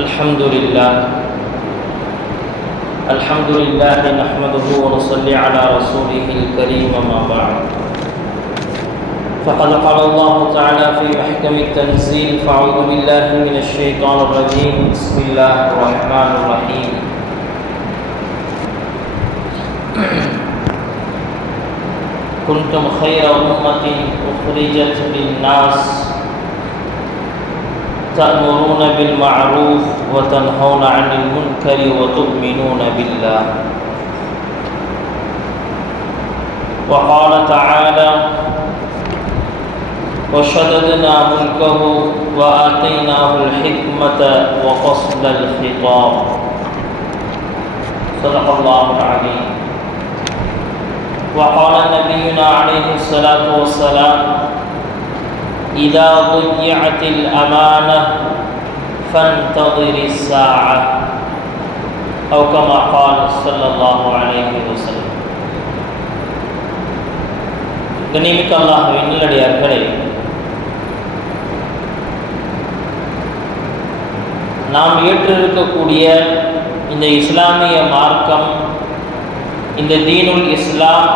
الحمد لله نحمده ونصلي على رسوله الكريم ما بعد فقد قال الله تعالى في محكم التنزيل فأعوذ بالله من الشيطان الرجيم بسم الله الرحمن الرحيم كنتم خير أمة أخرجت للناس تأمرون بالمعروف وتنهون عن المنكر وتؤمنون بالله. وقال تعالى وشددنا ملكه وآتيناه الحكمة وفصل الخطاب. صدق الله العظيم. وقال نبينا عليه الصلاة والسلام إذا ضيعت الأمانة فانتظر الساعة أو كما قال صلى الله عليه وسلم. கண்ணியமிக்க அல்லாஹ்வின் நல்லடியார்களே, நாம் ஏற்றிருக்கக்கூடிய இந்த இஸ்லாமிய மார்க்கம், இந்த தீனுல் இஸ்லாம்,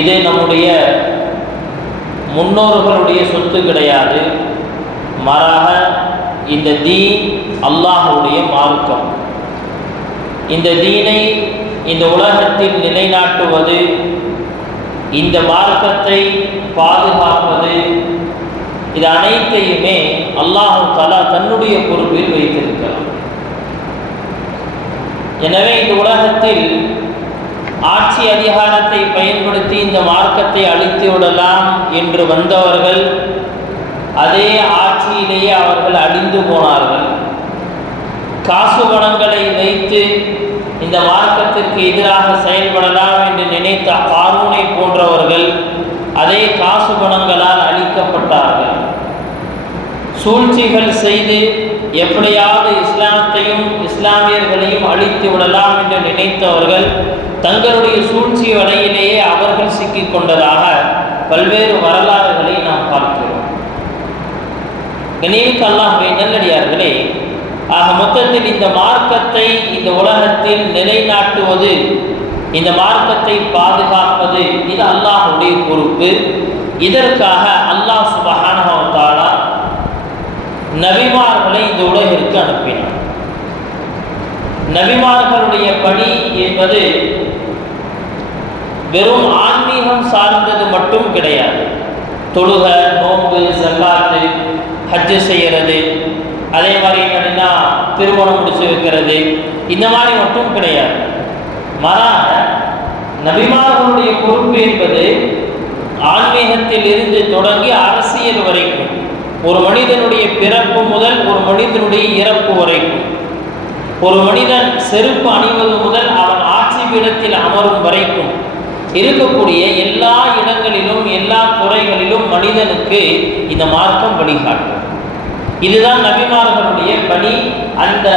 இது நம்முடைய முன்னோர்களுடைய சொத்து கிடையாது. மாறாக இந்த தீன் அல்லாஹ்வுடைய மார்க்கம். இந்த தீனை இந்த உலகத்தில் நிலைநாட்டுவது, இந்த மார்க்கத்தை பாதுகாப்பது, இது அனைத்தையுமே அல்லாஹ் தஆலா தன்னுடைய பொறுப்பில் வைத்திருக்கிறார். எனவே இந்த உலகத்தில் ஆட்சி அதிகாரத்தை பயன்படுத்தி இந்த மார்க்கத்தை அழித்து விடலாம் என்று வந்தவர்கள் அதே ஆட்சியிலேயே அவர்கள் அழிந்து போனார்கள். காசு பணங்களை வைத்து இந்த மார்க்கத்திற்கு எதிராக செயல்படலாம் என்று நினைத்த காரூனை போன்றவர்கள் அதே காசு பணங்களால் அழிக்கப்பட்டார்கள். சூழ்ச்சிகள் செய்து எப்படியாவது இஸ்லாத்தையும் இஸ்லாமியர்களையும் அழித்து விடலாம் என்று நினைத்தவர்கள் தங்களுடைய சூழ்ச்சி வலையிலேயே அவர்கள் சிக்கிக் கொண்டதாக பல்வேறு வரலாறுகளை நாம் பார்க்கிறோம். கண்ணியமிக்க அல்லாஹ்வின் நல்லடியார்களே, ஆக மொத்தத்தில் இந்த மார்க்கத்தை இந்த உலகத்தில் நிலைநாட்டுவது, இந்த மார்க்கத்தை பாதுகாப்பது, இது அல்லாஹ்வுடைய பொறுப்பு. இதற்காக அல்லாஹ் சுப்ஹானஹு வ தஆலா நபிமார்களை இந்த உலகிற்கு அனுப்பினார். நபிமார்களுடைய பணி என்பது வெறும் ஆன்மீகம் சார்ந்தது மட்டும் கிடையாது. தொழுக, நோன்பு, ஸகாத், ஹஜ் செய்கிறது, அதே மாதிரி என்னன்னா திருமணம் முடிச்சு வைக்கிறது, இந்த மாதிரி மட்டும் கிடையாது. மாறாக நபிமார்களுடைய பொறுப்பு என்பது ஆன்மீகத்தில் இருந்து தொடங்கி அரசியல் வரைக்கும், ஒரு மனிதனுடைய பிறப்பு முதல் ஒரு மனிதனுடைய இறப்பு வரைக்கும், ஒரு மனிதன் செருப்பு அணிவது முதல் அவன் ஆட்சி பீடத்தில் அமரும் வரைக்கும் இருக்கக்கூடிய எல்லா இடங்களிலும் எல்லா துறைகளிலும் மனிதனுக்கு இந்த மார்க்கம் வழிகாட்டும். இதுதான் நபிமார்களுடைய பணி. அந்த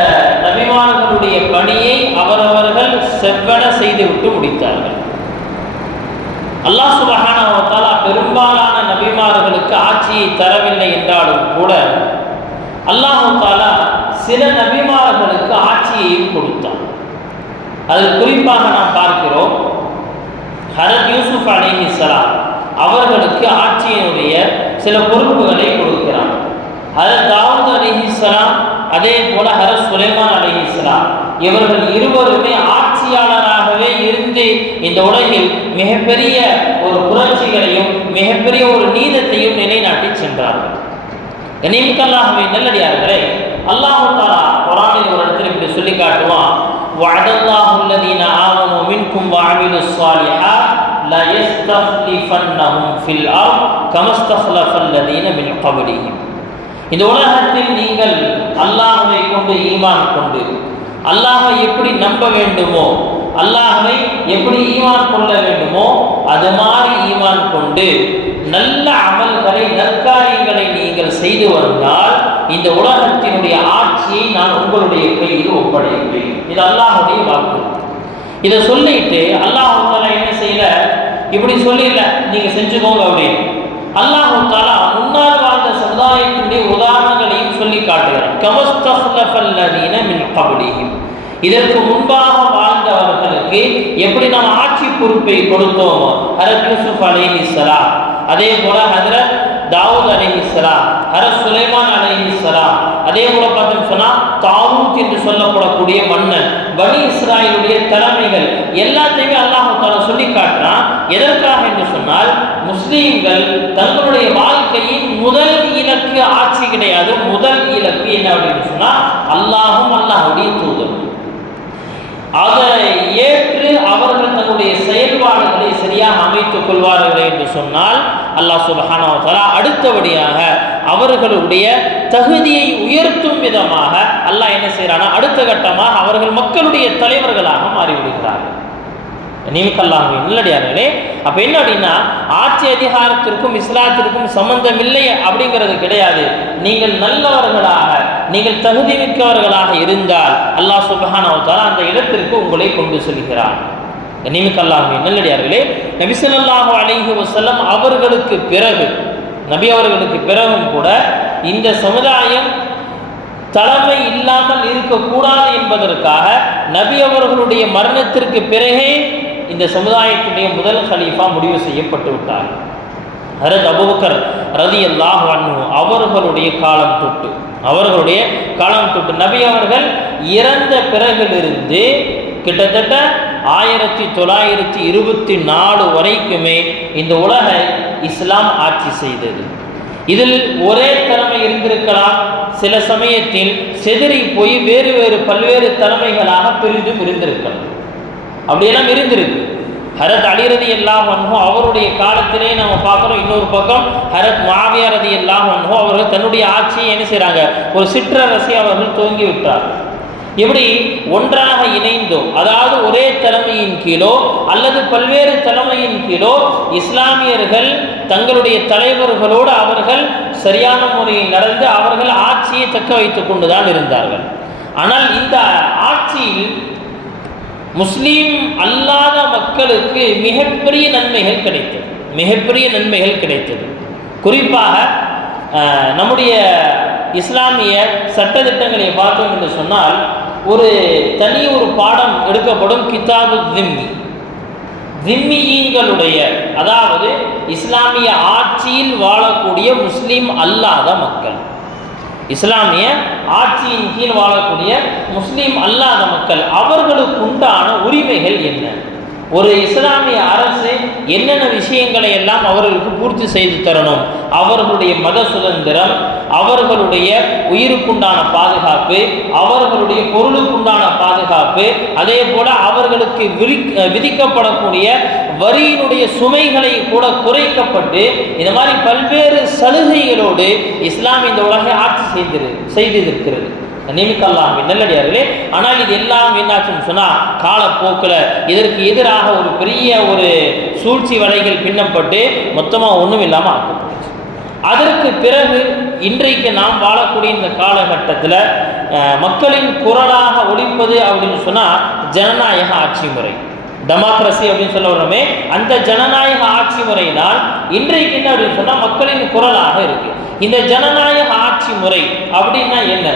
நபிமார்களுடைய பணியை அவரவர்கள் செவ்வன செய்துவிட்டு முடித்தார்கள். அல்லாஹ் சுப்ஹானஹு வ தஆலா பெரும்பாலான நபிமார்களுக்கு ஆட்சியை தரவில்லை என்றாலும் கூட அல்லாஹ் தஆலா சில நபிமார்களுக்கு ஆட்சியையும் கொடுத்தார். அதில் குறிப்பாக நாம் பார்க்கிறோம், ஹஜ்ரத் யூசுப் அலைஹிஸ்ஸலாம் அவர்களுக்கு ஆட்சியினுடைய சில பொறுப்புகளை கொடுக்கிறார். ஹஜ்ரத் தாவூத் அலைஹிஸ்ஸலாம், அதே போல ஹஜ்ரத் சுலைமான் அலைஹிஸ்ஸலாம், இவர்கள் இருவருமே ஆட்சியாளராகவே இருந்து இந்த உலகில் மிகப்பெரிய ஒரு புரட்சிகளையும் மிகப்பெரிய ஒரு நீதத்தையும் நிலைநாட்டி சென்றார்கள். கண்ணியமிக்க அல்லாஹ்வின் நல்லடியார்களே, அல்லாஹ் தஆலா குர்ஆனில் ஒரு இடத்துல இப்படி சொல்லி காட்டுவான், வஅதல்லாஹு அல்லதீன ஆமனூ மின்கும் வஅமிலுஸ் ஸாலிஹாத் லா யஸ்தக்லிஃபன்னஹும் ஃபில் அர்த் கமஸ்தக்லஃபல்லதீன மின் கப்லிஹிம். இந்த உலகத்தில் நீங்கள் அல்லாஹ்வை கொண்டு ஈமான் கொண்டு அல்லாஹ்வை எப்படி நம்ப வேண்டுமோ, அல்லாஹ்வை எப்படி ஈமான் கொள்ள வேண்டுமோ அது மாதிரி ஈமான் கொண்டு நல்ல அமல்களை, நற்காரியங்களை நீங்கள் செய்து வந்தால் இந்த உலகத்தினுடைய ஆட்சியை நான் உங்களுடைய கையில் ஒப்படைப்பேன். இது அல்லாஹ்வுடைய வாக்கு. இதை சொல்லிட்டு அல்லாஹ் தஆலா என்ன செய்யல, இப்படி சொல்லிடல நீங்க செஞ்சுக்கோங்க அப்படின்னு. அல்லாஹ் தஆலா முன்னால் வாழ்ந்த சமுதாயத்தினுடைய உதாரணங்களையும் சொல்லி காட்டுகிறான். கமஸ்தஹ்லஃபல்லதீன மின் கப்லிஹிம், இதற்கு முன்பாக வாழ்ந்தவர்களுக்கு எப்படி நாம் ஆட்சி பொறுப்பை கொடுத்தோமோ, ஹஜ்ரத் யூசுப் அலைஹிஸ்ஸலாம், அதே போல ஹஜ்ரத் தாவூத் அலைஹிஸ்ஸலாம், ஹஜ்ரத் சுலைமான் அலைஹிஸ்ஸலாம், அதே போல பார்த்தோம்னு சொன்னா தாவூத் என்று சொல்லப்படக்கூடிய மன்னன், பனி இஸ்ராயலுடைய தலைமைகள் எல்லாத்தையுமே அல்லாஹ் தஆலா சொல்லி காட்டுறான். எதற்காக என்று சொன்னால், முஸ்லீம்கள் தங்களுடைய வாழ்க்கையின் முதல் இலக்கு ஆட்சி கிடையாது. முதல் இலக்கு என்ன அப்படின்னு சொன்னா அல்லாஹும் அல்லாஹ்வுடைய தூதரும். அதை ஏற்று அவர்கள் தன்னுடைய செயல்பாடுகளை சரியாக அமைத்துக் கொள்வார்கள் என்று சொன்னால் அல்லாஹ் சுப்ஹானஹு வ தஆலா அடுத்தபடியாக அவர்களுடைய தகுதியை உயர்த்தும் விதமாக அல்லாஹ் என்ன செய்யறானா, அடுத்த கட்டமாக அவர்கள் மக்களுடைய தலைவர்களாக மாறிவிடுகிறார்கள். நிமிக்கல்லாஹ்வின் நல்லடியார்களே, அப்போ என்ன அப்படின்னா, ஆட்சி அதிகாரத்திற்கும் இஸ்லாத்திற்கும் சம்பந்தம் இல்லை அப்படிங்கிறது கிடையாது. நீங்கள் நல்லவர்களாக, நீங்கள் தகுதி மிக்கவர்களாக இருந்தால் அல்லாஹ் சுப்ஹானஹு வ தஆலா அந்த இடத்திற்கு உங்களை கொண்டு செல்கிறார். நிமிக்கல்லாஹ்வின் நல்லடியார்களே, நபி ஸல்லல்லாஹு அலைஹி வஸல்லம் அவர்களுக்கு பிறகு, நபி அவர்களுக்கு பிறகும் கூட இந்த சமுதாயம் தலைமை இல்லாமல் இருக்கக்கூடாது என்பதற்காக நபி அவர்களுடைய மரணத்திற்கு பிறகே இந்த சமுதாயத்துடைய முதல் கலீஃபா முடிவு செய்யப்பட்டு விட்டார். ஹஜ்ரத் அபூபக்கர் ரலியல்லாஹு அன்ஹு அவர்களுடைய காலம் தொட்டு நபி அவர்கள் இறந்த பிறகிலிருந்து கிட்டத்தட்ட 1924 வரைக்குமே இந்த உலகை இஸ்லாம் ஆட்சி செய்தது. இதில் ஒரே தலைமை இருந்திருக்கலாம், சில சமயத்தில் செதறி போய் வேறு பல்வேறு தலைமைகளாக பிரிந்தும் இருந்திருக்கலாம். அப்படியெல்லாம் இருந்திருக்கு. ஹஜ்ரத் அலி ரலியல்லாஹு அன்ஹு அவருடைய காலத்திலே நம்ம பார்க்குறோம். இன்னொரு பக்கம் ஹஜ்ரத் முஆவியா ரலியல்லாஹு அன்ஹு அவர்கள் தன்னுடைய ஆட்சியை என்ன செய்கிறாங்க, ஒரு சிற்றரசை அவர்கள் துவங்கி விட்டார். எப்படி ஒன்றாக இணைந்தோ, அதாவது ஒரே தலைமையின் கீழோ அல்லது பல்வேறு தலைமையின் கீழோ இஸ்லாமியர்கள் தங்களுடைய தலைவர்களோடு அவர்கள் சரியான முறையில் நடந்து அவர்கள் ஆட்சியை தக்க வைத்துக் கொண்டுதான் இருந்தார்கள். ஆனால் இந்த ஆட்சியில் முஸ்லீம் அல்லாத மக்களுக்கு மிகப்பெரிய நன்மைகள் கிடைத்தது. குறிப்பாக நம்முடைய இஸ்லாமிய சட்டத்திட்டங்களை பார்த்தோம் என்று சொன்னால், ஒரு பாடம் எடுக்கப்படும். கிதாபு திம்மியீன்களுடைய, அதாவது இஸ்லாமிய ஆட்சியில் வாழக்கூடிய முஸ்லீம் அல்லாத மக்கள், இஸ்லாமிய ஆட்சியின் கீழ் வாழக்கூடிய முஸ்லீம் அல்லாத மக்கள், அவர்களுக்கு உண்டான உரிமைகள் என்ன, ஒரு இஸ்லாமிய அரசு என்னென்ன விஷயங்களை எல்லாம் அவர்களுக்கு பூர்த்தி செய்து தரணும், அவர்களுடைய மத சுதந்திரம், அவர்களுடைய உயிருக்குண்டான பாதுகாப்பு, அவர்களுடைய பொருளுக்குண்டான பாதுகாப்பு, அதே போல அவர்களுக்கு விதிக்கப்படக்கூடிய வரியினுடைய சுமைகளை கூட குறைக்கப்பட்டு இந்த மாதிரி பல்வேறு சலுகைகளோடு இஸ்லாம் இந்த உலகை ஆட்சி செய்திருக்கிறது. நிமிக்கல்லாஹ்வின் நல்லடியார்களே, ஆனால் இது எல்லாம் என்னாச்சுன்னு சொன்னால் காலப்போக்கில் இதற்கு எதிராக ஒரு பெரிய சூழ்ச்சி வலைகள் பின்னப்பட்டு மொத்தமாக ஒன்றும் இல்லாமல் ஆக்கப்பட்டுச்சு. அதற்கு பிறகு இன்றைக்கு நாம் வாழக்கூடிய இந்த காலகட்டத்தில் மக்களின் குரலாக ஒலிப்பது அப்படின்னு சொன்னால் ஜனநாயக ஆட்சி முறை, டெமோக்ரஸி அப்படின்னு சொல்ல வரோமே, அந்த ஜனநாயக ஆட்சி முறையினால் இன்றைக்கு என்ன அப்படின்னு சொன்னால் மக்களின் குரலாக இருக்கு. இந்த ஜனநாயக ஆட்சி முறை அப்படின்னா என்ன,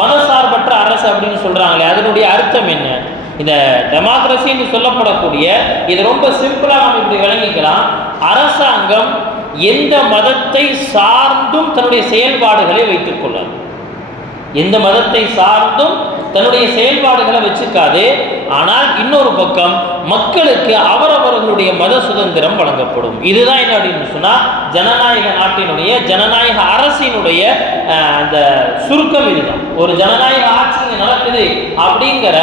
மதசார்பற்ற அரசு அப்படின்னு சொல்றாங்களே, அதனுடைய அர்த்தம் என்ன? இந்த டெமோக்ரஸி என்று சொல்லப்படக்கூடிய இது ரொம்ப சிம்பிளா நம்ம இப்படி விளங்கிக்கலாம். அரசாங்கம் எந்த மதத்தை சார்ந்தும் தன்னுடைய செயல்பாடுகளை வைத்துக் கொள்ளாது, எந்த மதத்தை சார்ந்தும் தன்னுடைய செயல்பாடுகளை வச்சுக்காது. ஆனால் இன்னொரு பக்கம் மக்களுக்கு அவரவர்களுடைய மத சுதந்திரம் வழங்கப்படும். இதுதான் என்ன அப்படின்னு சொன்னால் ஜனநாயக நாட்டினுடைய, ஜனநாயக அரசினுடைய அந்த சுருக்கம் இதுதான். ஒரு ஜனநாயக ஆட்சி நடக்குது அப்படிங்கிற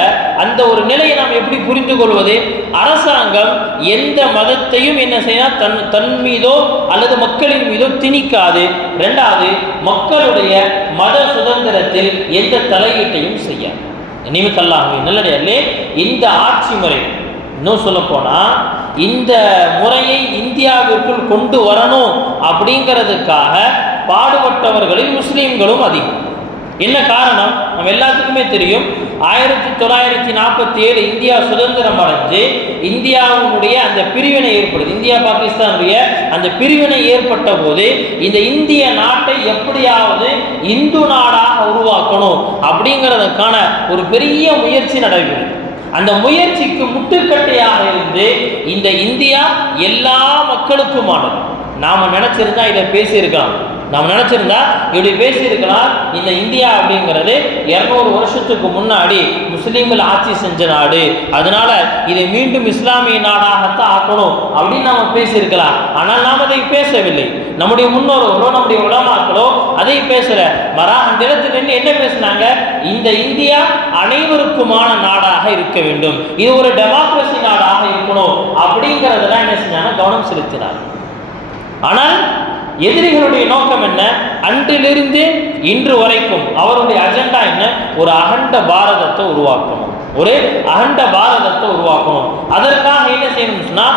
அந்த ஒரு நிலையை நாம் எப்படி புரிந்து கொள்வது? அரசாங்கம் எந்த மதத்தையும் என்ன செய்யலாம், தன் மீதோ அல்லது மக்களின் மீதோ திணிக்காது. ரெண்டாவது, மக்களுடைய மத சுதந்திரத்தில் எந்த தலையீட்டையும் செய்யாது. நிமிக்கல்லாஹ்வின் நல்லடியார்களே, இந்த ஆட்சி முறை, இன்னும் சொல்ல போனா இந்த முறையை இந்தியாவிற்குள் கொண்டு வரணும் அப்படிங்கிறதுக்காக பாடுபட்டவர்களில் முஸ்லீம்களும் அதிகம். என்ன காரணம்? நம்ம எல்லாத்துக்குமே தெரியும், 1947 இந்தியா சுதந்திரம் அடைஞ்சு இந்தியாவுடைய அந்த பிரிவினை ஏற்படுது. இந்தியா பாகிஸ்தானுடைய அந்த பிரிவினை ஏற்பட்ட போது இந்த இந்திய நாட்டை எப்படியாவது இந்து நாடாக உருவாக்கணும் அப்படிங்கிறதுக்கான ஒரு பெரிய முயற்சி நடைபெறுது. அந்த முயற்சிக்கு முட்டுக்கட்டையாக இருந்து இந்த இந்தியா எல்லா மக்களுக்குமானது. நாம நினைச்சிருந்தா இதை பேசியிருக்கலாம், நாம் நினைச்சிருந்தா இப்படி பேசியிருக்கலாம். இந்த இந்தியா அப்படிங்கிறது 200 வருஷத்துக்கு முன்னாடி முஸ்லீம்கள் ஆட்சி செஞ்ச நாடு, அதனால இதை மீண்டும் இஸ்லாமிய நாடாகத்தான் ஆக்கணும் அப்படின்னு நாம பேசியிருக்கலாம். ஆனால் நாம் அதை பேசவில்லை. நம்முடைய முன்னோர்களோ நம்முடைய உலமாக்களோ அதை பேசல. அந்த இடத்துல நின்று என்ன பேசினாங்க? இந்த இந்தியா அனைவருக்குமான நாடாக இருக்க வேண்டும், இது ஒரு டெமோக்ரஸி நாடாக இருக்கணும் அப்படிங்கிறதெல்லாம் என்ன செஞ்சாங்க? கவனம் செலுத்தினார். ஆனால் எதிரிகளுடைய நோக்கம் என்ன? அன்றிலிருந்து இன்று வரைக்கும் அவருடைய அஜெண்டா என்ன? ஒரு அகண்ட பாரதத்தை உருவாக்கணும், ஒரு அகண்ட பாரதத்தை உருவாக்கணும். அதற்காக என்ன செய்யணும்னா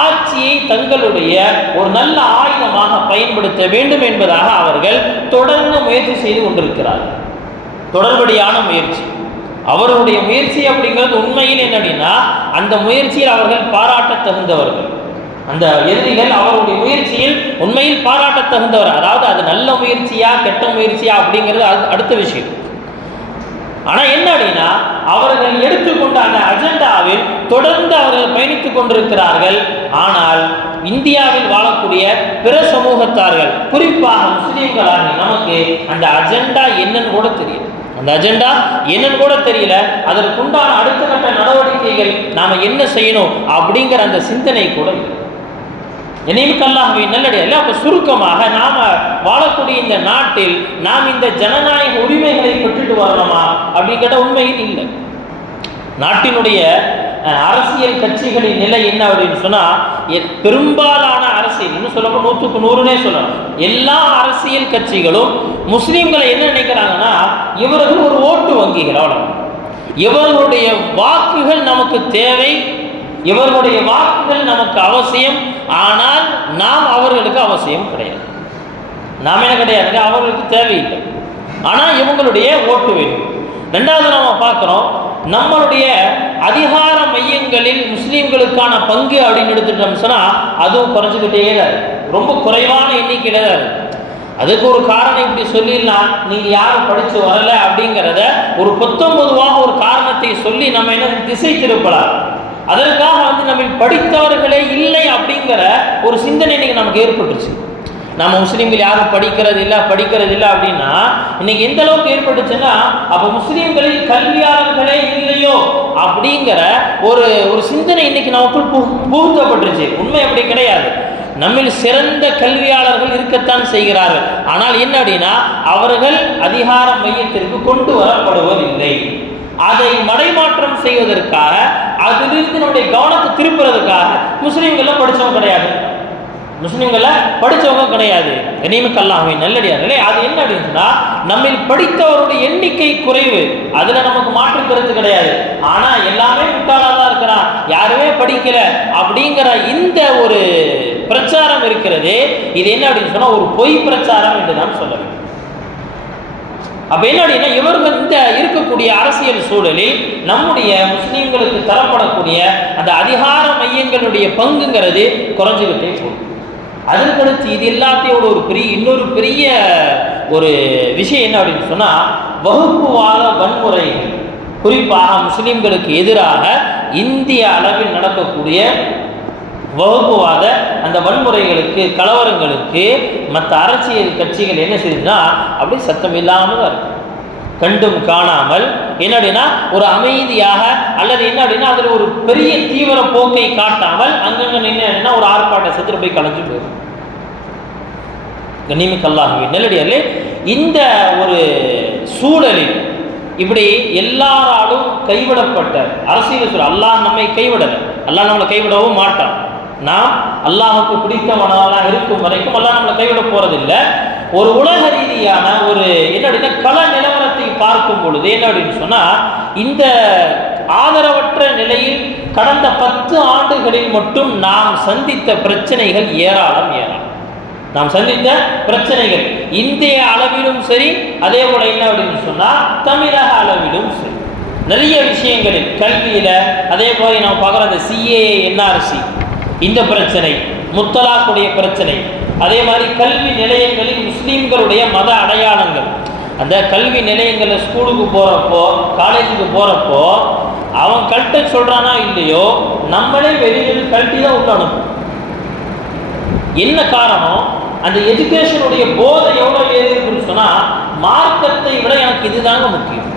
ஆட்சியை தங்களுடைய ஒரு நல்ல ஆயுதமாக பயன்படுத்த வேண்டும் என்பதாக அவர்கள் தொடர்ந்து முயற்சி செய்து கொண்டிருக்கிறார்கள். தொடர்படியான முயற்சி. அவர்களுடைய முயற்சி அப்படிங்கிறது உண்மையில் என்னன்னா, அந்த முயற்சியில் அவர்கள் பாராட்ட தகுந்தவர்கள். அந்த எதிரிகள் அவருடைய முயற்சியில் உண்மையில் பாராட்ட தகுந்தவர். அதாவது அது நல்ல முயற்சியா கெட்ட முயற்சியா அப்படிங்கிறது அடுத்த விஷயம். ஆனால் என்ன அப்படின்னா, அவர்கள் எடுத்துக்கொண்ட அந்த அஜெண்டாவில் தொடர்ந்து அவர்கள் பயணித்துக் கொண்டிருக்கிறார்கள். ஆனால் இந்தியாவில் வாழக்கூடிய பிற சமூகத்தார்கள், குறிப்பாக முஸ்லீம்களாக நமக்கு அந்த அஜெண்டா என்னன்னு கூட தெரியல. அந்த அஜெண்டா என்னன்னு கூட தெரியல. அதற்குண்டான அடுத்த கட்ட நடவடிக்கைகள் நாம என்ன செய்யணும் அப்படிங்கிற அந்த சிந்தனை கூட இல்லை. என்னையும் அல்லாஹ்வை நல்லடியார்களே, அப்போ சுருக்கமாக நாம் வாழக்கூடிய இந்த நாட்டில் நாம் இந்த ஜனநாயக உரிமைகளை பெற்றுட்டு வரலாமா அப்படின்னு கேட்டால் உண்மையில் இல்லை. நாட்டினுடைய அரசியல் கட்சிகளின் நிலை என்ன அப்படின்னு சொன்னால், பெரும்பாலான அரசியல் இன்னும் சொல்லப்போ 100க்கு 100னே சொல்லலாம். எல்லா அரசியல் கட்சிகளும் முஸ்லீம்களை என்ன நினைக்கிறாங்கன்னா, இவர்கள் ஒரு ஓட்டு வங்கிகள், அவ்வளோ. இவர்களுடைய வாக்குகள் நமக்கு தேவை, இவர்களுடைய வாக்குகள் நமக்கு அவசியம். ஆனால் நாம் அவர்களுக்கு அவசியம் கிடையாது. நாம் என்ன கிடையாது, அவர்களுக்கு தேவையில்லை. ஆனால் இவங்களுடைய ஓட்டு வேணும். ரெண்டாவது நாம் பார்க்குறோம், நம்மளுடைய அதிகார மையங்களில் முஸ்லீம்களுக்கான பங்கு அப்படின்னு எடுத்துட்டோம் சொன்னால் அதுவும் குறைஞ்சிக்கிட்டே தான் இருக்கு. ரொம்ப குறைவான எண்ணிக்கையில் தான் இருக்கு. அதுக்கு ஒரு காரணம் இப்படி சொல்லிடலாம், நீங்கள் யாரும் படித்து வரலை அப்படிங்கிறத ஒரு பொதுவாக ஒரு காரணத்தை சொல்லி நம்ம என்ன திசை திருப்பலாம். அதற்காக நம்ம படித்தவர்களே இல்லை அப்படிங்கிற ஒரு சிந்தனை இன்னைக்கு நமக்கு ஏற்பட்டுருச்சு. நம்ம முஸ்லீம்கள் யாரும் படிக்கிறது இல்லை அப்படின்னா இன்னைக்கு எந்த அளவுக்கு ஏற்பட்டுச்சுன்னா, அப்போ முஸ்லீம்களில் கல்வியாளர்களே இல்லையோ அப்படிங்கிற ஒரு சிந்தனை இன்னைக்கு நமக்குள் புகுத்தப்பட்டுருச்சு. உண்மை அப்படி கிடையாது. நம்மில் சிறந்த கல்வியாளர்கள் இருக்கத்தான் செய்கிறார்கள். ஆனால் என்ன அப்படின்னா, அவர்கள் அதிகார மையத்திற்கு கொண்டு வரப்படுவதில்லை. அதை மடைமாற்றம் செய்வதற்காக, அதிலிருந்து நம்முடைய கவனத்தை திருப்புறதுக்காக முஸ்லீம்கள்லாம் படித்தவங்க கிடையாது, முஸ்லீம்கள படித்தவங்க கிடையாது. கனிமக்கு அல்லாஹ்வை நல்லடியார்களே, அது என்ன அப்படின்னா, நம்மில் படித்தவருடைய எண்ணிக்கை குறைவு, அதில் நமக்கு மாற்று கருத்து கிடையாது. ஆனால் எல்லாமே முட்டாளாக தான் இருக்கிறான், யாருமே படிக்கல அப்படிங்கிற இந்த ஒரு பிரச்சாரம் இருக்கிறது. இது என்ன அப்படின்னு சொன்னால் ஒரு பொய் பிரச்சாரம் என்று தான் சொல்ல வேண்டும். அப்போ என்ன அப்படின்னா, இவர்கள் இந்த இருக்கக்கூடிய அரசியல் சூழலில் நம்முடைய முஸ்லீம்களுக்கு தரப்படக்கூடிய அந்த அதிகார மையங்களுடைய பங்குங்கிறது குறைஞ்சிக்கிட்டே போகும். அதற்கடுத்து இது எல்லாத்தையோட இன்னொரு பெரிய ஒரு விஷயம் என்ன அப்படின்னு சொன்னால், வகுப்புவாத வன்முறைகள், குறிப்பாக முஸ்லீம்களுக்கு எதிராக இந்திய அளவில் நடக்கக்கூடிய வகுப்புவாத அந்த வன்முறைகளுக்கு, கலவரங்களுக்கு மற்ற அரசியல் கட்சிகள் என்ன செய்யுதுன்னா அப்படி சத்தம் இல்லாமல் தான் இருக்கும், கண்டும் காணாமல். என்ன அப்படின்னா ஒரு அமைதியாக, அல்லது என்ன அப்படின்னா அதில் ஒரு பெரிய தீவிர போக்கை காட்டாமல் அங்கங்கே நின்று ஒரு ஆர்ப்பாட்ட சத்திர போய் கலைஞ்சு போயிடும். கண்ணியமிக்க அல்லாஹ்வின் நல்லடியார்களே, இந்த ஒரு சூழலில் இப்படி எல்லாராலும் கைவிடப்பட்ட அரசியல் சூழல், அல்லாஹ் நம்மை கைவிடலை, அல்லாஹ் நம்மளை கைவிடவும் மாட்டான். நாம் அல்லாஹுக்கு பிடித்தவனாக இருக்கும் வரைக்கும் அல்லாஹ் நம்மளை கைவிட போறதில்லை. ஒரு உலக ரீதியான ஒரு என்ன அப்படின்னா கள நிலவரத்தை பார்க்கும் பொழுது என்ன அப்படின்னு சொன்னா, இந்த ஆதரவற்ற நிலையில் கடந்த 10 ஆண்டுகளில் மட்டும் நாம் சந்தித்த பிரச்சனைகள் ஏராளம். நாம் சந்தித்த பிரச்சனைகள் இந்திய அளவிலும் சரி, அதே போல என்ன அப்படின்னு சொன்னால் தமிழக அளவிலும் சரி நிறைய விஷயங்களில் கல்வியில் அதே போல நம்ம பார்க்குற அந்த CAA NRC இந்த பிரச்சனை, முத்தலாக்குடைய பிரச்சனை, அதே மாதிரி கல்வி நிலையங்களில் முஸ்லீம்களுடைய மத அடையாளங்கள், அந்த கல்வி நிலையங்களில் ஸ்கூலுக்கு போகிறப்போ காலேஜுக்கு போகிறப்போ அவன் கல்ட்டை சொல்கிறானா இல்லையோ நம்மளே வெளியில் கல்ட்டி தான் உள்ள அனுப்பும். என்ன காரணம்? அந்த எஜுகேஷனுடைய போதை எவ்வளோ ஏறி இருக்குன்னு சொன்னால் மார்க்கத்தை விட எனக்கு இதுதாங்க முக்கியம்.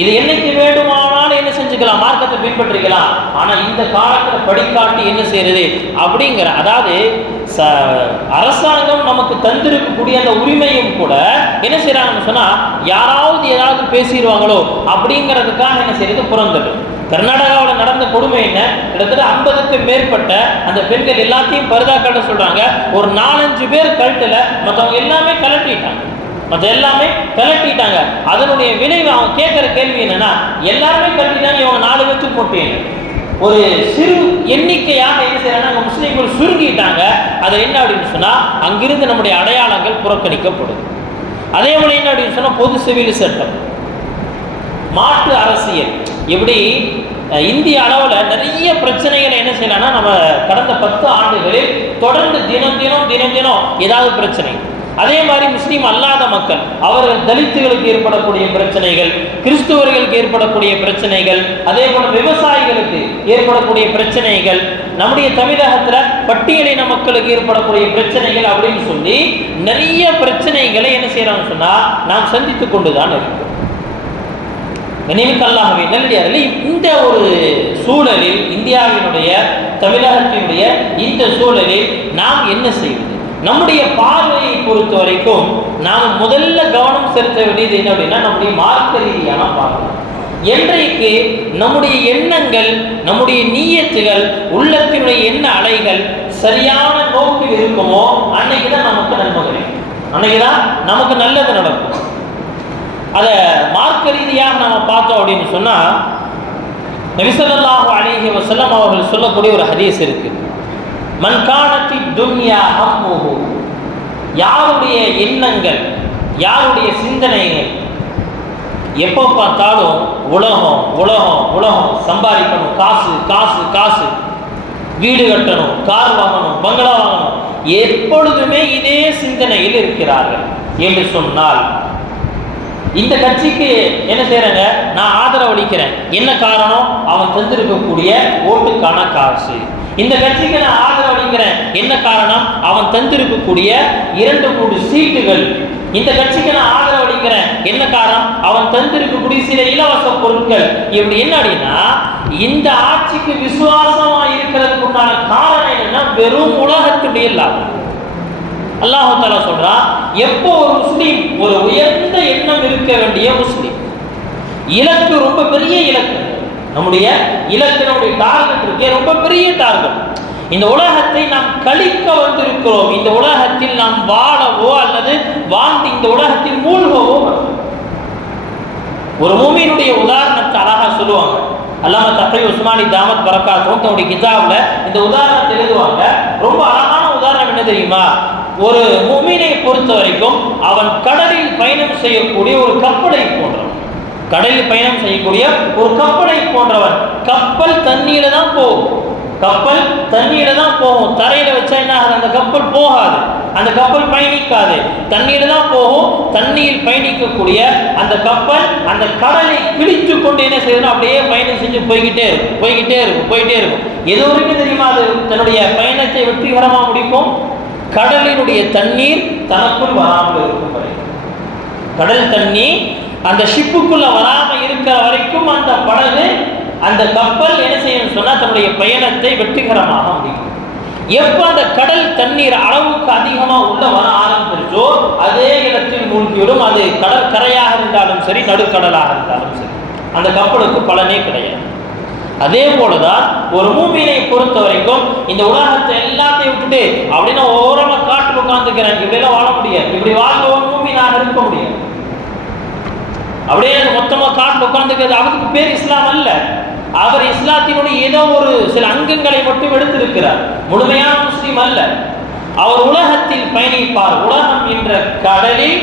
இது என்னைக்கு வேண்டுமானாலும் என்ன செஞ்சுக்கலாம், மார்க்கத்தை பின்பற்றிக்கலாம். ஆனால் இந்த காலத்தில் படிக்காட்டி என்ன செய்யறது அப்படிங்கிற, அதாவது அரசாங்கம் நமக்கு தந்திருக்கக்கூடிய அந்த உரிமையும் கூட என்ன செய்யறாங்கன்னு சொன்னா யாராவது ஏதாவது பேசிடுவாங்களோ அப்படிங்கிறதுக்காக என்ன செய்யறது புறந்தது. கர்நாடகாவில் நடந்த கொடுமை என்ன, கிட்டத்தட்ட 50க்கு மேற்பட்ட அந்த பெண்கள் எல்லாத்தையும் பர்தா கட்ட சொல்றாங்க. ஒரு 4-5 பேர் கழட்டல, மற்றவங்க எல்லாமே கலட்டிட்டாங்க. அதனுடைய விளைவு அவங்க கேட்கிற கேள்வி என்னன்னா, எல்லாருமே கலட்டிட்டாங்க, இவங்க 4 பேருக்கு போட்டீங்க. ஒரு சிறு எண்ணிக்கையாக என்ன செய்யறாங்க, முஸ்லீம்கள் சுருங்கிட்டாங்க. அதை என்ன அப்படின்னு சொன்னா அங்கிருந்து நம்முடைய அடையாளங்கள் புறக்கணிக்கப்படும். அதே போல என்ன அப்படின்னு சொன்னா பொது சிவில் சட்டம், மாற்று அரசியல், எப்படி இந்திய அளவில் நிறைய பிரச்சனைகளை என்ன செய்யலாம்னா நம்ம கடந்த 10 ஆண்டுகளில் தொடர்ந்து தினம் தினம் ஏதாவது பிரச்சனை. அதே மாதிரி முஸ்லீம் அல்லாத மக்கள், அவர்கள் தலித்துகளுக்கு ஏற்படக்கூடிய பிரச்சனைகள், கிறிஸ்துவர்களுக்கு ஏற்படக்கூடிய பிரச்சனைகள், அதே போல விவசாயிகளுக்கு ஏற்படக்கூடிய பிரச்சனைகள், நம்முடைய தமிழகத்தில் பட்டியலின மக்களுக்கு ஏற்படக்கூடிய பிரச்சனைகள் அப்படின்னு சொல்லி நிறைய பிரச்சனைகளை என்ன செய்யறாங்கன்னு சொன்னா நாம் சந்தித்துக் கொண்டுதான் இருக்கிறோம். நினைவுக்கல்லாகவே நல்லடியார்களே, இந்த ஒரு சூழலில், இந்தியாவினுடைய தமிழகத்தினுடைய இந்த சூழலில் நாம் என்ன செய்வது? நம்முடைய பார்வையை பொறுத்த வரைக்கும் நாம் முதல்ல கவனம் செலுத்த வேண்டியது என்ன அப்படின்னா நம்முடைய மார்க்க ரீதியான பார்வை. என்றைக்கு நம்முடைய எண்ணங்கள், நம்முடைய நீயத்துகள், உள்ளத்தினுடைய எண்ண அலைகள் சரியான நோக்கில் இருக்குமோ அன்னைக்கு தான் நமக்கு நன்மை கிடைக்கும், அன்னைக்கு தான் நமக்கு நல்லது நடக்கும். அதை மார்க்க ரீதியாக நம்ம பார்த்தோம் அப்படின்னு சொன்னா நபி ஸல்லல்லாஹு அலைஹி வஸல்லம் அவர்கள் சொல்லக்கூடிய ஒரு ஹதீஸ் இருக்கு. மன் கானத்தி துன்யா ஹம்முஹு, யாருடைய எண்ணங்கள், யாருடைய சிந்தனைகள் எப்போ பார்த்தாலும் உலகம் உலகம் உலகம், சம்பாதிக்கணும், காசு காசு காசு, வீடு கட்டணும், கார் வாங்கணும், பங்களா வாங்கணும், எப்பொழுதுமே இதே சிந்தனையில் இருக்கிறார்கள் என்று சொன்னால் இந்த கட்சிக்கு என்ன செய்யறாங்க, நான் ஆதரவு அளிக்கிறேன். என்ன காரணம்? அவன் தந்திருக்கக்கூடிய ஓட்டுக்கான காசு. இந்த கட்சிக்கு நான் ஆதரவு அளிக்கிறேன். என்ன காரணம்? அவன் தந்திருக்கக்கூடிய 2 சீட்டுகள். இந்த கட்சிக்கு நான் ஆதரவு அளிக்கிறேன். என்ன காரணம்? அவன் தந்திருக்கக்கூடிய சில இலவச பொருட்கள். இப்படி என்ன அப்படின்னா இந்த ஆட்சிக்கு விசுவாசமா இருக்கிறதுக்கு உண்டான காரணம் என்னன்னா வெறும் உலகத்துடைய லாபம். அல்லாஹ் தஆலா சொல்றான், எப்போ ஒரு முஸ்லீம் ஒரு உயர்ந்த எண்ணம் இருக்க வேண்டிய முஸ்லீம், இலக்கு ரொம்ப பெரிய இலக்கு, நம்முடைய இலக்கு, நம்முடைய டார்கெட் இருக்கே ரொம்ப பெரிய டார்கெட். இந்த உலகத்தை நாம் கழிக்க வந்திருக்கிறோம், இந்த உலகத்தில் நாம் வாழவோ அல்லது வாழ்ந்து இந்த உலகத்தில் மூழ்கவோ. ஒரு மூமினுடைய உதாரணத்தை அழகா சொல்லுவாங்க. அல்லாம தஃபீ உஸ்மானி தாமத் பரக்காத்தும் தன்னுடைய கிதாப்ல இந்த உதாரணத்தை எழுதுவாங்க. ரொம்ப அழகான உதாரணம் என்ன தெரியுமா? ஒரு முஃமினை பொறுத்த வரைக்கும் அவன் கடலில் பயணம் செய்யக்கூடிய ஒரு கப்பலை போன்றவன், கடலில் பயணம் செய்யக்கூடிய ஒரு கப்பலை போன்றவன். கப்பல் தண்ணீர தான் போகும், கப்பல் தண்ணீர தான் போகும். தரையில வச்சா என்ன ஆகுது? அந்த கப்பல் போகாது, அந்த கப்பல் பயணிக்காது, தண்ணீர் தான் போகும். தண்ணீர் பயணிக்கக்கூடிய அந்த கப்பல் அந்த கடலை கிழித்து கொண்டு என்ன செய்யணும், அப்படியே பயணம் செஞ்சு போய்கிட்டே இருக்கும். எது வரைக்கும் தெரியுமா அது தன்னுடைய பயணத்தை வெற்றிகரமாக முடிக்கும்? கடலினுடைய தண்ணீர் தனக்குள் வராமல் இருக்கும் வரை, கடல் தண்ணீர் அந்த ஷிப்புக்குள்ள வராமல் இருக்கிற வரைக்கும் அந்த படகு, அந்த கப்பல் என்ன செய்யணும் சொன்னா தன்னுடைய பயணத்தை வெற்றிகரமாக முடிக்கும். எப்போ அந்த கடல் தண்ணீர் அளவுக்கு அதிகமாக உள்ள வர ஆரம்பிச்சோ அதே இடத்தில் மூழ்கிவிடும். அது கடற்கரையாக இருந்தாலும் சரி, நடுக்கடலாக இருந்தாலும் சரி, அந்த கப்பலுக்கு பலனே கிடையாது. அதே போலதான் ஒரு மூமினை பொறுத்த வரைக்கும் இந்த உலகத்தை எல்லாத்தையும் விட்டுட்டு அப்படின்னா ஓரமா காட்டு உட்கார்ந்துக்கிறேன், இப்படியெல்லாம் வாழ முடியாது. இப்படி வாழ்ந்த ஒரு மூமினாக இருக்க முடியாது. அப்படியே மொத்தமா காட்டு உட்கார்ந்துக்கிறது அவருக்கு பேர் இஸ்லாம் அல்ல. அவர் இஸ்லாத்தினுடைய ஏதோ ஒரு சில அங்கங்களை மட்டும் எடுத்திருக்கிறார், முழுமையான முஸ்லீம் அல்ல. அவர் உலகத்தில் பயணிப்பார். உலகம் என்ற கடலில்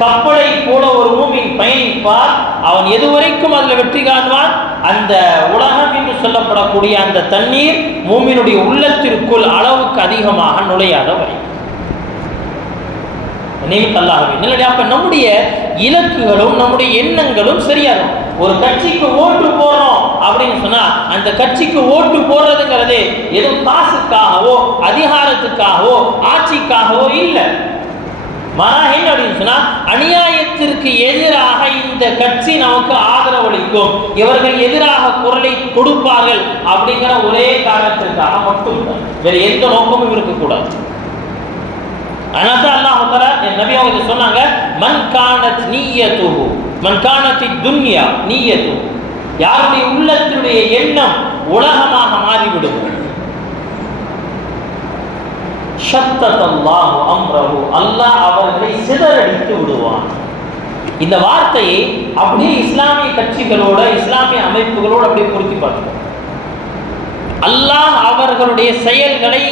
கப்பலை போல ஒரு மூமின் பயணிப்பார். அவன் எதுவரைக்கும் அதில் வெற்றி காண்பான்? அந்த உலகம் என்று சொல்லப்படக்கூடிய அந்த தண்ணீர் மூமினுடைய உள்ளத்திற்குள் அளவுக்கு அதிகமாக நுழையாத வரை. அப்ப நம்முடைய இலக்குகளும் நம்முடைய எண்ணங்களும் சரியாகும். ஒரு கட்சிக்கு ஓட்டு போறோம் அப்படின்னு சொன்னா அந்த கட்சிக்கு ஓட்டு போடுறதுங்கிறது எதுவும் காசுக்காகவோ அதிகாரத்துக்காகவோ ஆட்சிக்காகவோ இல்லை. மாறாக அப்படின்னு சொன்னா அநியாயத்திற்கு எதிராக இந்த கட்சி நமக்கு ஆதரவளிக்கும், இவர்கள் எதிராக குரலை கொடுப்பார்கள் அப்படிங்கிற ஒரே காரணத்திற்காக மட்டும்தான், வேற எந்த நோக்கமும் இருக்கக்கூடாது. அதனால தான் அல்லாஹ் தஆலா நபி அவங்க சொன்னாங்க, மன் கானத் நிய்யத்துஹு மன் கானத்தி துன்யா நிய்யத்துஹு, யாருடைய உள்ளத்தினுடைய எண்ணம் உலகமாக மாறிவிடும், ஷத்தத்தல்லாஹு அம்ரஹு, அல்லாஹ் அவர்களை சிதறடித்து விடுவான். இந்த வார்த்தையை அப்படியே இஸ்லாமிய கட்சிகளோட இஸ்லாமிய அமைப்புகளோடு அப்படியே பொருத்தி பார்க்கணும். அல்லாஹ் அவர்களுடைய செயல்களை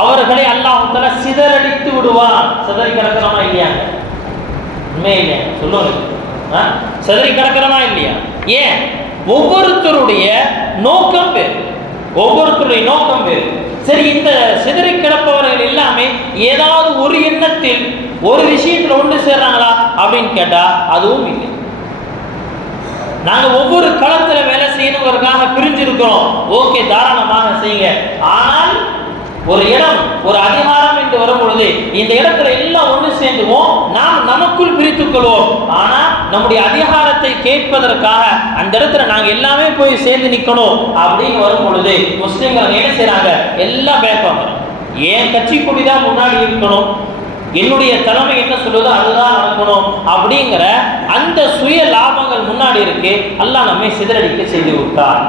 அவர்களை அல்லாஹ் தஆலா சிதறடித்து விடுவான். சிதறி கிடக்கிறோமா இல்லையா? உண்மையிலே சொல்லுங்க, சிதறி கிடக்கிறோமா இல்லையா? ஏன்? ஒவ்வொருத்தருடைய நோக்கம் வேறு, ஒவ்வொருத்தருடைய நோக்கம் வேறு. சரி, இந்த சிதறி கிடப்பவர்கள் எல்லாமே ஏதாவது ஒரு எண்ணத்தில் ஒரு விஷயத்தில் ஒன்று சேர்றாங்களா அப்படின்னு கேட்டா அதுவும் இல்லை. நாங்கள் ஒவ்வொரு களத்தில் வேலை செய்யணுங்கிறதுக்காக பிரிஞ்சிருக்கிறோம், ஓகே, தாராளமாக செய்யுங்க. ஆனால் ஒரு இடம், ஒரு அதிகாரம் என்று வரும் பொழுது இந்த இடத்துல எல்லாம் ஒன்று சேர்ந்துவோம், நாம் நமக்குள் பிரித்துக் கொள்வோம். ஆனால் நம்முடைய அதிகாரத்தை கேட்பதற்காக அந்த இடத்துல நாங்கள் எல்லாமே போய் சேர்ந்து நிற்கணும் அப்படின்னு வரும் பொழுது முஸ்லிம்கள் என்ன செய்யறாங்க? எல்லாம் பேப்பாங்க. ஏன் கட்சி கொடிதான் முன்னாடி இருக்கணும், என்னுடைய தலைமை என்ன சொல்லுதோ அதுதான் நடக்கணும் அப்படிங்கிற அந்த சுய லாபங்கள் முன்னாடி இருக்கு. அல்லாஹ் நம்மை சிதறடிக்க செய்து விட்டார்.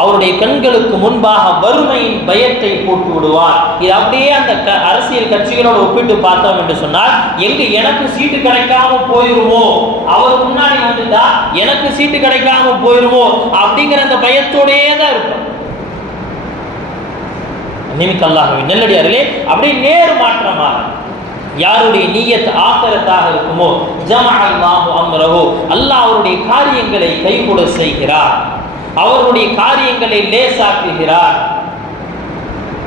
அவருடைய கண்களுக்கு முன்பாக வறுமையின் பயத்தை போட்டு விடுவார். இது அப்படியே அந்த அரசியல் கட்சிகளோடு ஒப்பிட்டு பார்த்தோம் என்று சொன்னால், எங்க எனக்கு சீட்டு கிடைக்காம போயிருமோ, அவர் முன்னாடி வந்துட்டா எனக்கு சீட்டு கிடைக்காம போயிருமோ அப்படிங்கிற அந்த பயத்தோடயே தான் இருக்கும். நல்லடியார்களே, அப்படி நேர் மாற்றமாக யாருடைய நியத் ஆகிரத்தாக இருக்குமோ ஜமஅல்லாஹு அம்ரஹு, அல்லாஹ் அவருடைய காரியங்களை கைகூட செய்கிறார், அவருடைய காரியங்களை லேசாக்குகிறார்.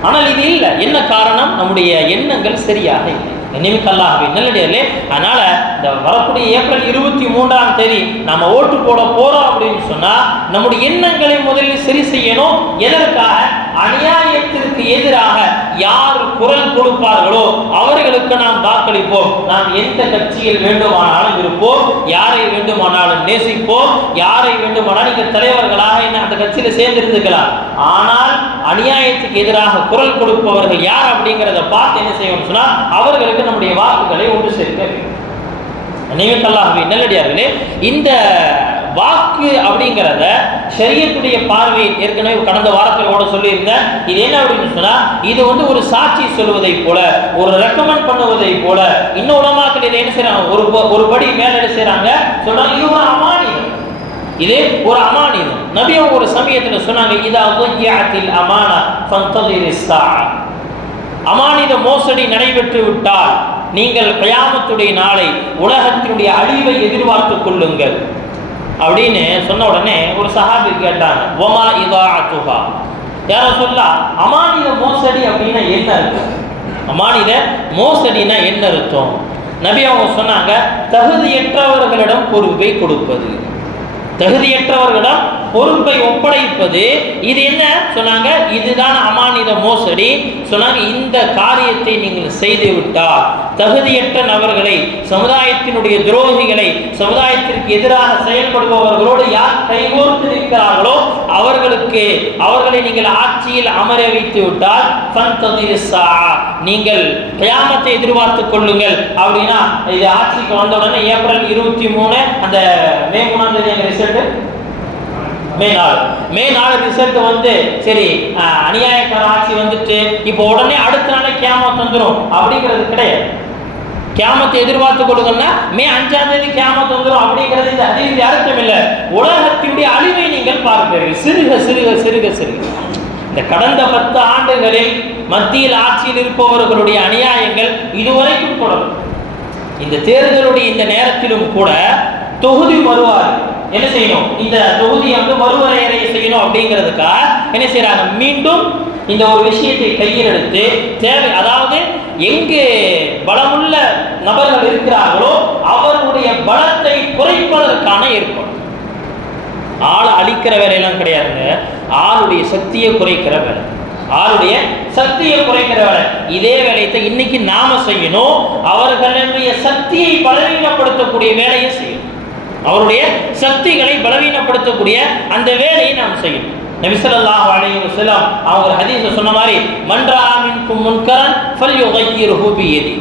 ஆனால் இது இல்லை. என்ன காரணம்? நம்முடைய எண்ணங்கள் சரியாக இல்லை. நல்லடியார்களே, அதனால இந்த வரக்கூடிய ஏப்ரல் 23 நம்ம ஓட்டு போட போறோம் அப்படின்னு சொன்னா நம்முடைய எண்ணங்களை முதலில் சரி செய்யணும். எதற்காக? அநியாயத்திற்கு எதிராக யார் குரல் கொடுப்பார்களோ அவர்களுக்கு நாம் வாக்களிப்போம். நாம் எந்த கட்சியில் வேண்டுமானாலும் இருப்போம், யாரை வேண்டுமானாலும் நேசிப்போம், யாரை வேண்டுமானாலும் நீங்க தலைவர்களாக என்ன அந்த கட்சியில சேர்ந்திருந்துக்கலாம். ஆனால் அநியாயத்துக்கு எதிராக குரல் கொடுப்பவர்கள் யார் அப்படிங்கிறத பார்த்து என்ன செய்யணும் சொன்னா அவர்களுக்கு நம்முடைய வாக்குகளை ஒன்று சேர்க்க வேண்டும். நல்லடியார்களே, இந்த வாக்கு அப்படிங்கிறத ஷரியத்துடைய பார்வையில் ஏற்கனவே கடந்த வாரத்தில் கூட சொல்லியிருந்தேன். இது என்ன அப்படின்னு சொன்னா, இது ஒரு சாட்சி சொல்வதை போல, ஒரு ரெக்கமெண்ட் பண்ணுவதை போல. இன்னும் உலமாக்கள் இதை என்ன செய்யறாங்க, ஒரு படி மேல என்ன செய்யறாங்க சொல்றாங்க, இது ஒரு அமானிதம், இது ஒரு அமானிதம். நபி அவங்க ஒரு சமயத்தில் சொன்னாங்க, இதா துய்யாத்தில் அமானா ஃபந்ததிரிஸ் ஸாஅ, அமானித மோசடி நடைபெற்று விட்டால் நீங்கள் கியாமத்துடைய நாளை, உலகத்தினுடைய அழிவை எதிர்பார்த்துக் கொள்ளுங்கள் அப்படின்னு சொன்ன உடனே ஒரு சஹாபி கேட்டாங்க, ஒமா இதாஅத்துஹா யா ரசூலல்லாஹ், அமானித மோசடி அப்படின்னா என்ன அர்த்தம்? அமானித மோசடினா என்ன அர்த்தம்? நபி அவங்க சொன்னாங்க, தகுதியற்றவர்களிடம் பொறுப்பை கொடுப்பது, தகுதியற்றவர்களிடம் பொறுப்பை ஒப்படைப்பது. இது என்ன சொன்னாங்க? இதுதான் அமானித மோசடி. சொன்னாங்க, இந்த காரியத்தை நீங்கள் செய்து விட்டால் தகுதியற்ற நபர்களை, சமுதாயத்தினுடைய துரோகிகளை, சமுதாயத்திற்கு எதிராக செயல்படுபவர்களோடு யார் கைகோர்த்து நிற்கிறார்களோ அவர்களை நீங்கள் ஆட்சியில் அமர வைத்து விட்டால் ஃபந்ததிரிஸ் ஸாஅ, நீங்கள் கியாமத்தை எதிர்பார்த்துக் கொள்ளுங்கள் அப்படின்னா. இது ஆட்சிக்கு வந்த உடனே ஏப்ரல் 23 அந்த மே 3 ரிசல்ட், மே 4 ரிசல்ட் சரி அநியாயக்கார ஆட்சி வந்துட்டு இப்போ உடனே அடுத்த நாளே கியாமத் வந்துடும் அப்படிங்கிறது கிடையாது. கியாமத்தை எதிர்பார்த்துக் கொள்ளுங்கன்னா மே 5 கியாமத் வந்துடும் அப்படிங்கிறது இந்த அதிக அர்த்தம் இல்லை. உலகத்தினுடைய அழிவை நீங்கள் பார்ப்பீர்கள், சிறுக சிறுக சிறுக சிறுக. இந்த கடந்த 10 ஆண்டுகளில் மத்தியில் ஆட்சியில் இருப்பவர்களுடைய அநியாயங்கள் இதுவரைக்கும் தொடரும். இந்த தேர்தலுடைய இந்த நேரத்திலும் கூட தொகுதி மறுவாறு என்ன செய்யணும், இந்த தொகுதி மறுவரையறை செய்யணும் அப்படிங்கிறதுக்காக என்ன செய்யறாங்க, மீண்டும் இந்த ஒரு விஷயத்தை கையில் எடுத்து தேவை, அதாவது எங்கு பலமுள்ள நபர்கள் இருக்கிறார்களோ அவர்களுடைய பலத்தை குறைப்பதற்கான ஏற்பாடு. ஆளை அழிக்கிற வேலையெல்லாம் கிடையாதுங்க, ஆளுடைய சக்தியை குறைக்கிற வேலை, ஆளுடைய சக்தியை குறைக்கிற வேலை. இதே வேலையை இன்னைக்கு நாம செய்யணும். அவர்களுடைய சக்தியை பலவீனப்படுத்தக்கூடிய வேலையை செய்யணும், அவருடைய சக்திகளை பலவீனப்படுத்தக்கூடிய அந்த வேலையை நாம் செய்யணும். நபி ஸல்லல்லாஹு அலைஹி வஸல்லம் அவங்க ஹதீஸ்ல சொன்ன மாதிரி மன்ரா மின்கும் முன்கரன் ஃபல்யுகையிர்ஹு பியதி,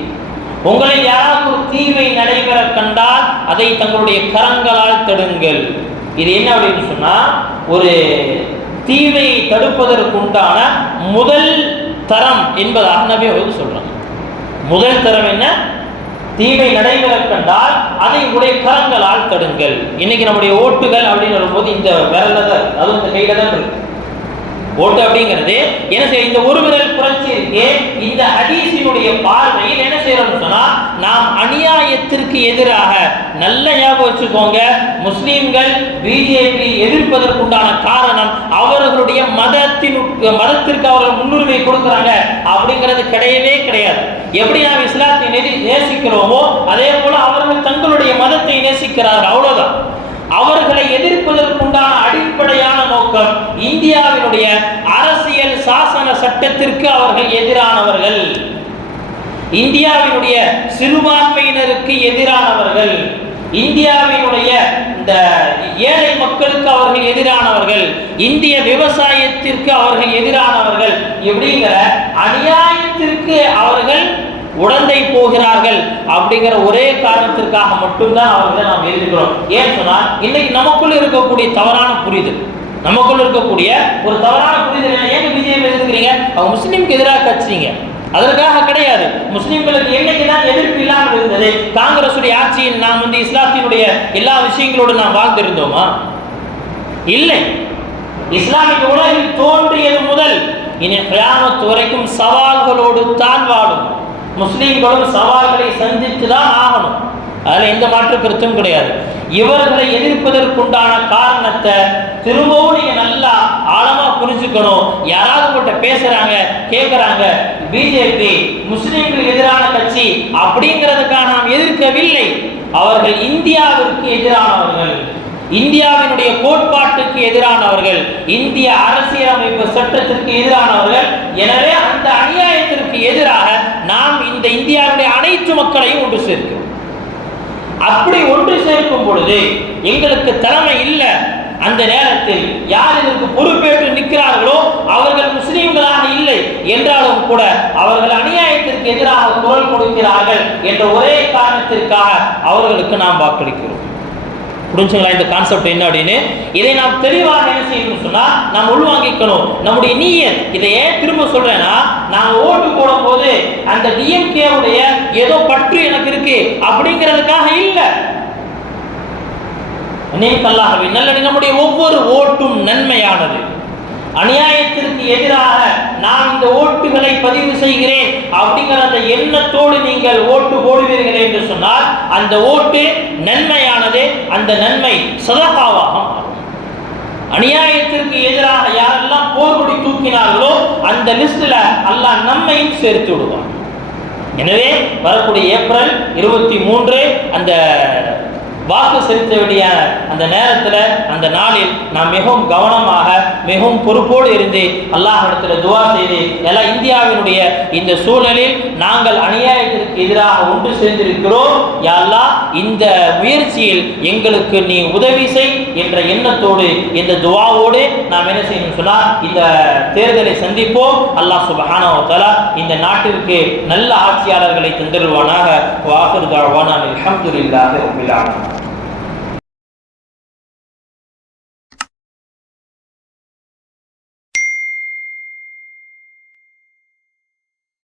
உங்களை யாராவது ஒரு தீமை நடைபெற கண்டால் அதை தங்களுடைய கரங்களால் தடுங்கள். இது என்ன அப்படின்னு சொன்னா, ஒரு தீமையை தடுப்பதற்குண்டான முதல் தரம் என்பதாக நபி அவர்கள் சொல்றாங்க. முதல் தரம் என்ன, தீமை நடைபெற கண்டால் அதை உடைய கரங்களால் தடுங்கள். இன்னைக்கு நம்முடைய ஓட்டுகள் அப்படின்னு வரும்போது இந்த விரல்ல தான், அதுவும் இந்த கையில தான் இருக்கு. ஓட்டு அப்படிங்கிறது என்ன செய்ய, இந்த ஒரு விரல் புரட்சி இருக்கு. இந்த ஹதீஸினுடைய பார்வையில் என்ன செய்யறோம்னு சொன்னா, நாம் அநியாயத்திற்கு எதிராக, நல்ல ஞாபகம் வச்சுக்கோங்க, முஸ்லீம்கள் பிஜேபி எதிர்ப்பதற்குண்டான காரணம் அவர்களுடைய மதத்திற்கு அவர்கள் முன்னுரிமை கொடுக்குறாங்க அப்படிங்கிறது கிடையவே கிடையாது. எப்படி நாம் இஸ்லாத்தை நேசிக்கிறோமோ அதே போல அவர்கள் தங்களுடைய மதத்தை நேசிக்கிறார்கள், அவ்வளவுதான். அவர்களை எதிர்ப்பதற்குண்டான அடிப்படையான நோக்கம் இந்தியாவினுடைய அரசியல் சாசன சட்டத்திற்கு அவர்கள் எதிரானவர்கள், இந்தியாவினுடைய சிறுபான்மையினருக்கு எதிரானவர்கள், இந்தியாவினுடைய இந்த ஏழை மக்களுக்கு அவர்கள் எதிரானவர்கள், இந்திய விவசாயத்திற்கு அவர்கள் எதிரானவர்கள், இப்படிங்கிற அநியாயத்திற்கு அவர்கள் உடந்தை போகிறார்கள் அப்படிங்கிற ஒரே காரணத்திற்காக மட்டும்தான் அவர்களை நாம் எழுதுகிறோம். ஏன் சொன்னா, இன்னைக்கு நமக்குள்ள இருக்கக்கூடிய தவறான புரிதல், நமக்குள்ள இருக்கக்கூடிய ஒரு தவறான புரிதல், ஏன் பிஜேபி எதிர்க்கிறீங்க, அவங்க முஸ்லீமுக்கு எதிராக கட்சிங்க, அதற்காக கிடையாது. முஸ்லிம்களுக்கு என்னைக்குதான் எதிர்ப்பு இல்லாமல் இருந்தது? காங்கிரசுடைய ஆட்சியில் நாம் இஸ்லாத்தினுடைய எல்லா விஷயங்களோடு நாம் வாழ்ந்திருந்தோமா? இல்லை. இஸ்லாமிக் உலகில் தோன்றியது முதல் இனி கியாமத் வரைக்கும் சவால்களோடு தான் வாழும். முஸ்லீம்களும் சவால்களை சந்தித்து தான் ஆகணும், அதில் எந்த மாற்று கருத்தும் கிடையாது. இவர்களை எதிர்ப்பதற்குண்டான காரணத்தை திரும்பவும் நீங்க நல்லா ஆழமா புரிஞ்சுக்கணும். யாராவது உங்கள்கிட்ட பேசுறாங்க, கேட்கிறாங்க, பிஜேபி முஸ்லீம்களுக்கு எதிரான கட்சி அப்படிங்கிறதுக்காக நாம் எதிர்க்கவில்லை. அவர்கள் இந்தியாவிற்கு எதிரானவர்கள், இந்தியாவினுடைய கோட்பாட்டுக்கு எதிரானவர்கள், இந்திய அரசியலமைப்பு சட்டத்திற்கு எதிரானவர்கள். எனவே அந்த அநியாயத்திற்கு எதிராக நாம் இந்த இந்தியாவுடைய அனைத்து மக்களையும் ஒன்று சேர்க்கிறோம். அப்படி ஒன்று சேர்க்கும் பொழுது எங்களுக்கு தலைமை இல்லை. அந்த நேரத்தில் யார் இதற்கு பொறுப்பேற்று நிற்கிறார்களோ அவர்கள் முஸ்லீம்களாக இல்லை என்றாலும் கூட அவர்கள் அநியாயத்திற்கு எதிராக குரல் கொடுக்கிறார்கள் என்ற ஒரே காரணத்திற்காக அவர்களுக்கு நாம் வாக்களிக்கிறோம். புரிஞ்சுங்களா இந்த கான்செப்ட் என்ன அப்படின்னு? இதை நாம் தெளிவாக என்ன செய்யணும்னு சொன்னா, நாம் உள்வாங்கிக்கணும். நம்முடைய நீயத், இதை ஏன் திரும்ப சொல்றேன்னா, நான் ஓட்டு போடும் போது அந்த டிஎம்கேவுடைய ஏதோ பற்று எனக்கு இருக்கு அப்படிங்கிறதுக்காக இல்லை. நல்ல நம்முடைய ஒவ்வொரு ஓட்டும் நன்மையானது. அநியாயத்திற்கு எதிராக நான் இந்த ஓட்டுகளை பதிவு செய்கிறேன் அப்படிங்கிற அந்த எண்ணத்தோடு நீங்கள் ஓட்டு போடுவீர்கள் என்று சொன்னால் அந்த ஓட்டு நன்மையானது, அந்த நன்மை சதகாவாக மாறும். அநியாயத்திற்கு எதிராக யாரெல்லாம் போர்க்கொடி தூக்கினார்களோ அந்த லிஸ்ட்ல அல்லாஹ் நம்மையும் சேர்த்து விடுவார். எனவே வரக்கூடிய ஏப்ரல் 23 அந்த வாக்கு செலுத்த வேண்டிய அந்த நேரத்தில், அந்த நாளில் நாம் மிகவும் கவனமாக மிகவும் பொறுப்போடு இருந்து அல்லாஹ்விடத்தில் துஆ செய்து, எல்லாம் இந்தியாவினுடைய இந்த சூழலில் நாங்கள் அநியாயத்திற்கு எதிராக ஒன்று சேர்ந்திருக்கிறோம், யா அல்லாஹ் இந்த முயற்சியில் எங்களுக்கு நீ உதவி செய் என்ற எண்ணத்தோடு இந்த துஆவோடு நாம் என்ன செய்யணும் சொன்னால் இந்த தேர்தலை சந்திப்போம். அல்லாஹ் சுப்ஹானஹு வ தஆலா இந்த நாட்டிற்கு நல்ல ஆட்சியாளர்களை தந்தருவானாக. வ ஆகிரு தஅவானா அல்ஹம்துலில்லாஹி ரப்பில் ஆலமீன்.